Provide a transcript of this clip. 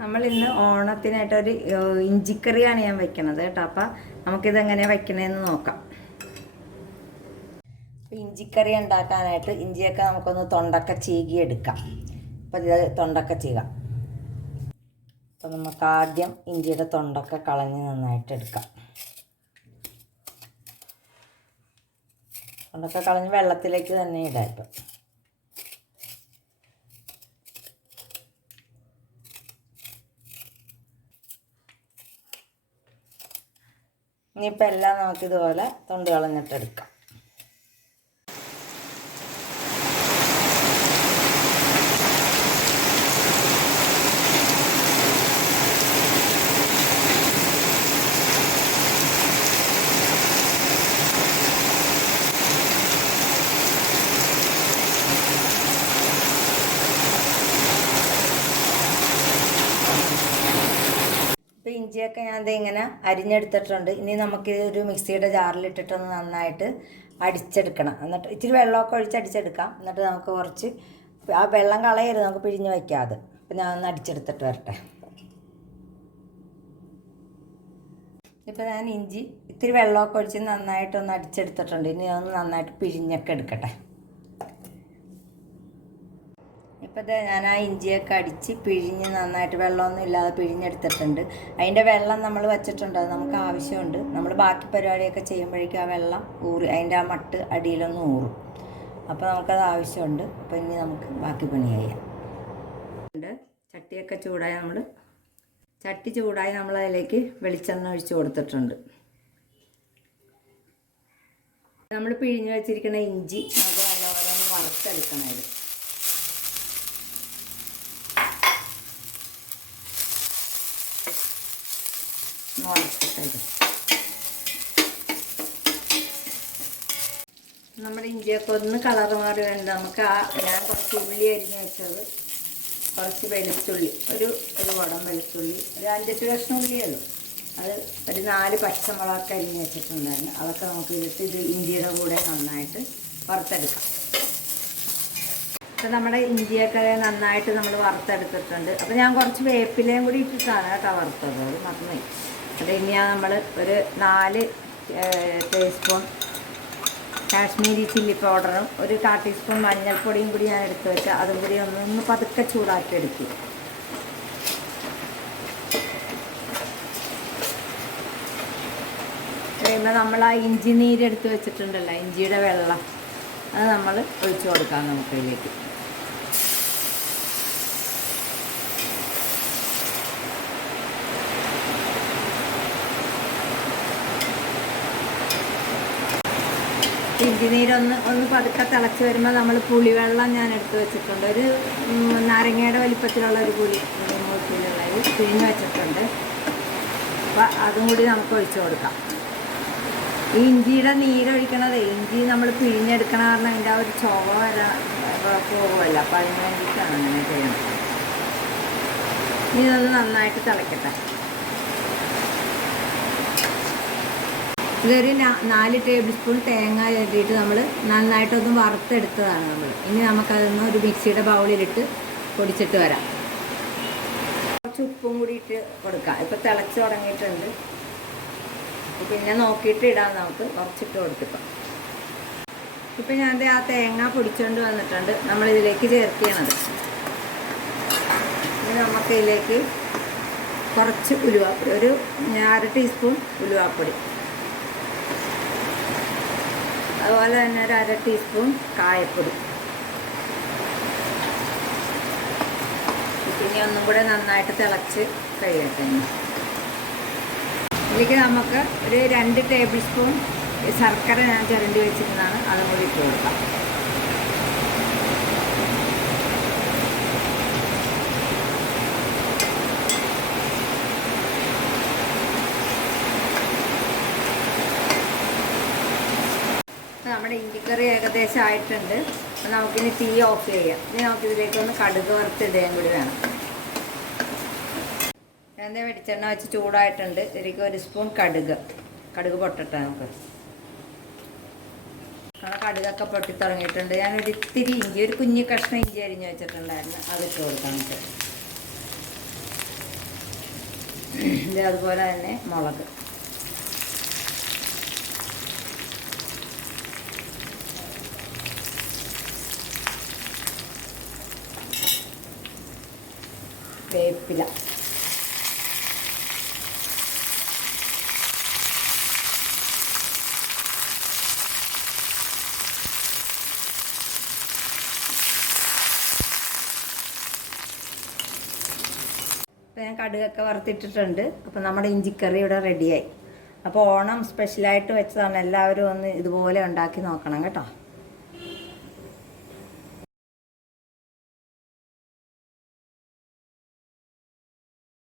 നമ്മൾ ഇന്ന് ഓണത്തിനായിട്ടൊരു ഇഞ്ചിക്കറിയാണ് ഞാൻ വെക്കണത് കേട്ടോ. അപ്പം നമുക്കിത് എങ്ങനെയാണ് വെക്കണതെന്ന് നോക്കാം ഇഞ്ചിക്കറി ഉണ്ടാക്കാനായിട്ട് ഇഞ്ചിയൊക്കെ നമുക്കൊന്ന് തൊണ്ടക്ക ചീകി എടുക്കാം അപ്പം ഇത് തൊണ്ടക്ക ചീകാം. അപ്പം നമുക്ക് ആദ്യം ഇഞ്ചിയുടെ തൊണ്ടൊക്കെ കളഞ്ഞ് നന്നായിട്ട് എടുക്കാം. തൊണ്ടൊക്കെ കളഞ്ഞ് വെള്ളത്തിലേക്ക് തന്നെ ഇടാം ഇപ്പം. ഇനിയിപ്പോൾ എല്ലാം നമുക്കിതുപോലെ തൊണ്ട് കളഞ്ഞിട്ടെടുക്കാം ഇപ്പോൾ ഇഞ്ചിയൊക്കെ ഞാൻ ദേ ഇങ്ങനെ അരിഞ്ഞെടുത്തിട്ടുണ്ട്. ഇനി നമുക്ക് ഒരു മിക്സിയുടെ ജാറിലിട്ടിട്ടൊന്ന് നന്നായിട്ട് അടിച്ചെടുക്കണം. എന്നിട്ട് ഇച്ചിരി വെള്ളമൊക്കെ ഒഴിച്ച് അടിച്ചെടുക്കാം. എന്നിട്ട് നമുക്ക് കുറച്ച് ആ വെള്ളം കളയരുത് നമുക്ക് പിഴിഞ്ഞ് വയ്ക്കാതെ. അപ്പം ഞാൻ ഒന്ന് അടിച്ചെടുത്തിട്ട് വരട്ടെ. ഇപ്പം ഞാൻ ഇഞ്ചി ഇത്തിരി വെള്ളമൊക്കെ ഒഴിച്ച് നന്നായിട്ടൊന്ന് അടിച്ചെടുത്തിട്ടുണ്ട്. ഇനി ഒന്ന് നന്നായിട്ട് പിഴിഞ്ഞൊക്കെ എടുക്കട്ടെ. ഇപ്പം ദേ ഞാൻ ആ ഇഞ്ചിയൊക്കെ അടിച്ച് പിഴിഞ്ഞ് നന്നായിട്ട് വെള്ളമൊന്നും ഇല്ലാതെ പിഴിഞ്ഞെടുത്തിട്ടുണ്ട്. അതിന്റെ വെള്ളം നമ്മൾ വെച്ചിട്ടുണ്ട് അത് നമുക്ക് ആവശ്യമുണ്ട്. നമ്മൾ ബാക്കി പരിപാടിയൊക്കെ ചെയ്യുമ്പോഴേക്കും ആ വെള്ളം ഊറി അതിന്റെ ആ മട്ട് അടിയിലൊന്ന് ഊറും. അപ്പോൾ നമുക്കത് ആവശ്യമുണ്ട്. അപ്പോൾ ഇനി നമുക്ക് ബാക്കി പണി ചെയ്യാം. ചട്ടിയൊക്കെ ചൂടായി നമ്മൾ ചട്ടി ചൂടായി നമ്മൾ അതിലേക്ക് വെളിച്ചെണ്ണ ഒഴിച്ചു കൊടുത്തിട്ടുണ്ട്. നമ്മൾ പിഴിഞ്ഞ് വെച്ചിരിക്കുന്ന ഇഞ്ചി നമുക്ക് നല്ലപോലെ ഒന്ന് വറുത്തെടുക്കണം ഒന്ന് നമ്മുടെ ഇഞ്ചിയൊക്കെ ഒന്ന് കളർ മാറി വേണ്ട നമുക്ക് ആ ഞാൻ കുറച്ച് ഉള്ളി അരിഞ്ഞ് വെച്ചത്. കുറച്ച് വെളുത്തുള്ളി. ഒരു ഒരു വടം വെളുത്തുള്ളി. ഒരു അഞ്ചെട്ട് കഷ്ണം ഉള്ളിയല്ലോ അത് ഒരു നാല് പച്ചമുളകൊക്കെ അരിഞ്ഞ് വെച്ചിട്ടുണ്ടായിരുന്നു. അതൊക്കെ നമുക്ക് ഇതിട്ട് ഇത് ഇഞ്ചിയുടെ കൂടെ നന്നായിട്ട് വറുത്തെടുക്കാം. അപ്പം നമ്മുടെ ഇഞ്ചിയൊക്കെ നന്നായിട്ട് നമ്മൾ വറുത്തെടുത്തിട്ടുണ്ട്. അപ്പോൾ ഞാൻ കുറച്ച് വേപ്പിലയും കൂടി ഇട്ടിട്ടാണ് കേട്ടോ വറുത്തത്. അത് മറന്നുപോയി. അത് നമ്മൾ ഒരു നാല് ടീസ്പൂൺ കാശ്മീരി ചില്ലി പൗഡറും ഒരു കാ ടീസ്പൂൺ മഞ്ഞൾപ്പൊടിയും കൂടി ഞാൻ എടുത്ത് വെച്ചാൽ അതും കൂടി ഒന്ന് ഒന്ന് പതുക്കെ ചൂടാക്കി എടുക്കും. കഴിയുമ്പോൾ നമ്മൾ ആ ഇഞ്ചി നീരെടുത്ത് വെച്ചിട്ടുണ്ടല്ലോ ഇഞ്ചിയുടെ വെള്ളം. അത് നമ്മൾ ഒഴിച്ചു കൊടുക്കാം നമുക്കതിലേക്ക് ഇഞ്ചി നീരൊന്ന് ഒന്ന് പതുക്കെ തിളച്ച് വരുമ്പോൾ നമ്മൾ പുളിവെള്ളം ഞാൻ എടുത്ത് വെച്ചിട്ടുണ്ട്. ഒരു നാരങ്ങയുടെ വലിപ്പത്തിലുള്ള ഒരു പുളി മൂട്ടിലുള്ള ഇത് പിഴിഞ്ഞ് വെച്ചിട്ടുണ്ട്. അപ്പം അതും കൂടി നമുക്ക് ഒഴിച്ചു കൊടുക്കാം. ഈ ഇഞ്ചിയുടെ നീരൊഴിക്കണത് ഇഞ്ചി നമ്മൾ പിഴിഞ്ഞെടുക്കണ കാരണം അതിന്റെ ആ ഒരു ചുവ വരാ പോകുമല്ല അപ്പം അതിന് വേണ്ടിയിട്ടാണ് അങ്ങനെ ചെയ്യുന്നത്. ഇതൊന്ന് നന്നായിട്ട് തിളയ്ക്കട്ടെ ഇതൊരു നാല് ടേബിൾ സ്പൂൺ തേങ്ങ ചേർത്തിട്ട് നമ്മൾ നന്നായിട്ടൊന്ന് വറുത്തെടുത്തതാണ് നമ്മൾ ഇനി നമുക്കതൊന്ന് ഒരു മിക്സിയുടെ ബൗളിലിട്ട് പൊടിച്ചിട്ട് വരാം. കുറച്ച് ഉപ്പും കൂടി ഇട്ട് കൊടുക്കാം. ഇപ്പം തിളച്ച് തുടങ്ങിയിട്ടുണ്ട്. പിന്നെ നോക്കിയിട്ട് ഇടാം നമുക്ക്. കുറച്ചിട്ട് കൊടുത്തിപ്പം. ഇപ്പം ഞാൻ ആ തേങ്ങ പൊടിച്ചുകൊണ്ട് വന്നിട്ടുണ്ട്. നമ്മളിതിലേക്ക് ചേർക്കുകയാണത്. ഇനി നമുക്ക് ഇതിലേക്ക് കുറച്ച് ഉലുവാപ്പൊടി. ഒരു അര ടീസ്പൂൺ ഉലുവാപ്പൊടി. അതുപോലെ തന്നെ ഒരു അര ടീസ്പൂൺ കായപ്പൊടി. പിന്നെ ഒന്നും കൂടെ നന്നായിട്ട് തിളച്ച് കഴിയട്ടെ. ഇതിലേക്ക് നമുക്ക് ഒരു രണ്ട് ടേബിൾ സ്പൂൺ ശർക്കര ഞാൻ ചിരണ്ടി വെച്ചിരുന്നതാണ്. അതും കൂടി ഇട്ട് കൊടുക്കാം. നമ്മുടെ ഇഞ്ചിക്കറി ഏകദേശം ആയിട്ടുണ്ട്. അപ്പം നമുക്കിനി തീ ഓഫ് ചെയ്യാം. ഇനി നമുക്കിതിലേക്കൊന്ന് കടുക് വറുത്തിടുകയും കൂടി വേണം. എന്താ വെടിച്ചെണ്ണ വെച്ച് ചൂടായിട്ടുണ്ട്. ഇതിലേക്ക് ഒരു സ്പൂൺ കടുക്. കടുക് പൊട്ടട്ടെ നമുക്ക്. കാരണം കടുകൊക്കെ പൊട്ടി തുടങ്ങിയിട്ടുണ്ട് ഞാനൊരു ഇത്തിരി ഇഞ്ചി ഒരു കുഞ്ഞു കഷ്ണം ഇഞ്ചി അരിഞ്ഞ് വെച്ചിട്ടുണ്ടായിരുന്നു. അതിട്ട് കൊടുക്കാം നമുക്ക്. ഇത് അതുപോലെ തന്നെ മുളക്. വേപ്പില ഞാൻ കടുകൊക്കെ വറുത്തിട്ടിട്ടുണ്ട്. അപ്പോൾ നമ്മുടെ ഇഞ്ചിക്കറി ഇവിടെ റെഡിയായി. അപ്പോൾ ഓണം സ്പെഷ്യലായിട്ട് വെച്ചതാണ്. എല്ലാവരും ഒന്ന് ഇതുപോലെ ഉണ്ടാക്കി നോക്കണം കേട്ടോ.